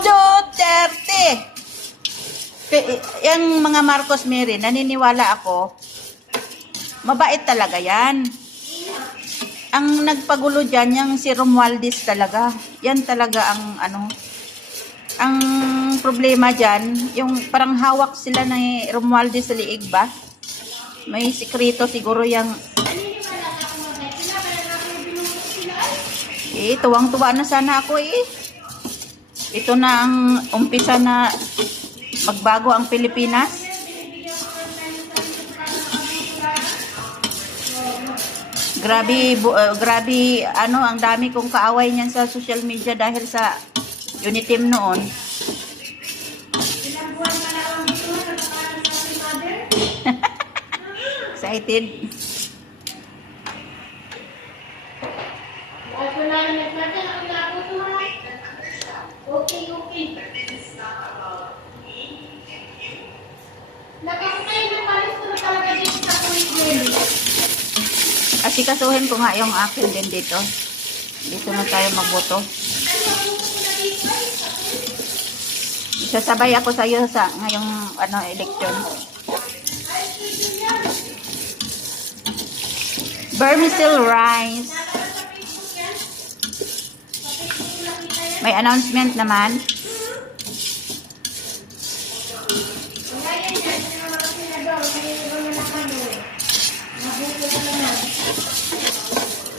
Duterte! Yung mga Marcos Mary, naniniwala ako, mabait talaga yan. Ang nagpagulo dyan, yung si Romualdez talaga. Yan talaga ang ang problema dyan, yung parang hawak sila ni Romualdez sa liig ba? May sikreto siguro yung tuwang-tuwa na sana ako eh. Ito na ang umpisa na magbago ang Pilipinas. Grabe ang dami kong kaaway niyan sa social media dahil sa Unitim noon. Excited. Okay. Nakasay na palis ko na talaga dito sa kulit. Asikasuhin ko nga yung akin din dito. Dito na tayo magboto. Sasabay ako sa iyo sa ngayong election. Vermicelli rice. May announcement naman.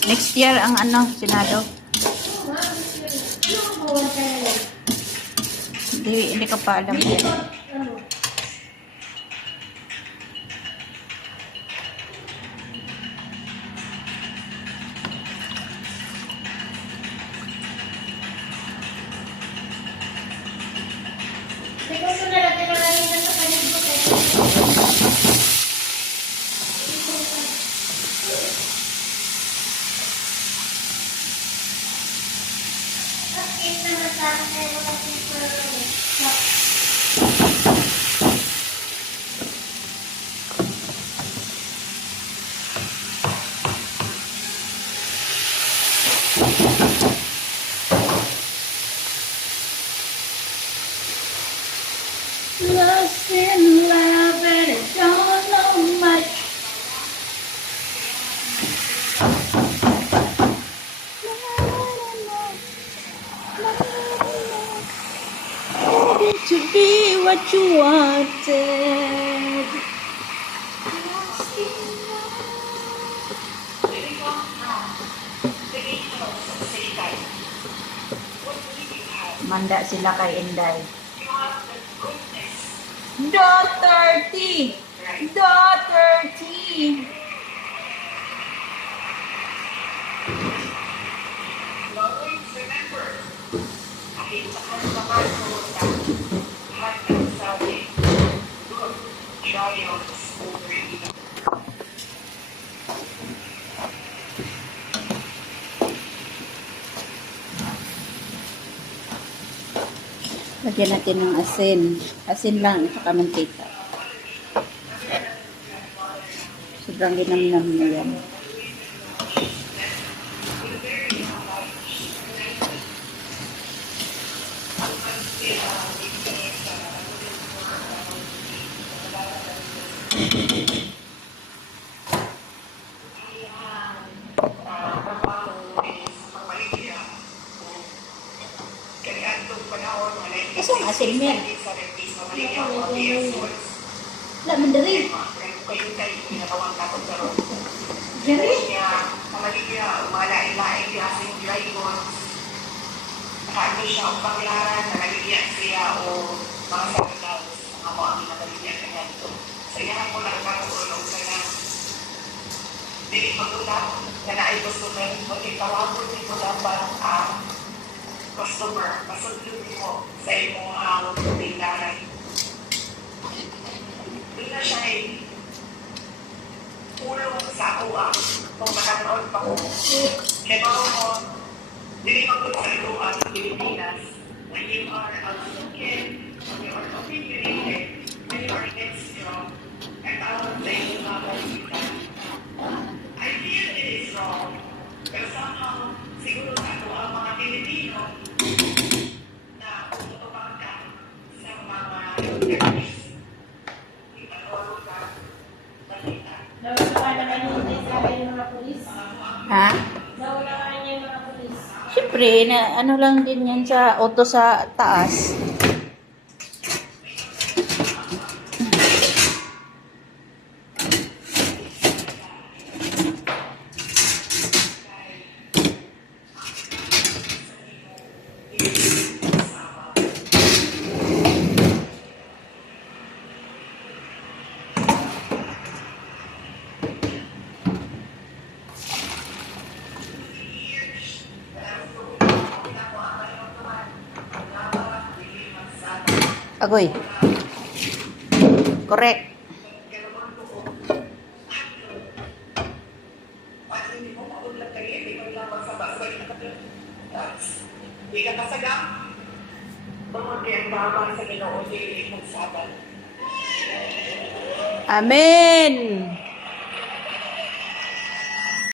Next year ang Senado. Hindi ko pa alam yan. Lost in love and I don't know much. To be what you wanted. Manda sila kay Inday. Duterte! Duterte! Lagyan natin ng asin. Asin lang, saka mantika. Sobrang ginamnam na yan. Kasi ang asin niya. Wala man dari. Dari? Nakano siya ang panglaran, nakaligyan siya o mga sakitaw, mga mo ang nakaligyan kanya ito. Sa iyahan mo lang kakulong ka na. Dili magulak, na naay customer, magkikawapon dito lang parang ang customer, masundin mo sa imong ang tinglaran. Doon na siya ulong sa ako kung makanood pa ko. Kaya mo, dili magulak sa Pilipinas, when you are a kid, when you are opinionated, when you are headstrong, and I will say you have a I feel it is wrong, pero somehow, siguro sa ako ang mga Pilipino, Nawala ka naman yung sabi ng mga pulis. Ha? Nawala ka niya yung mga pulis. Siyempre, na, ano lang din yan sa auto sa taas. Agoy. Correct. Di ka kasagam. Tungod kay ang babang sa Ginoo dili magsaban. Amen.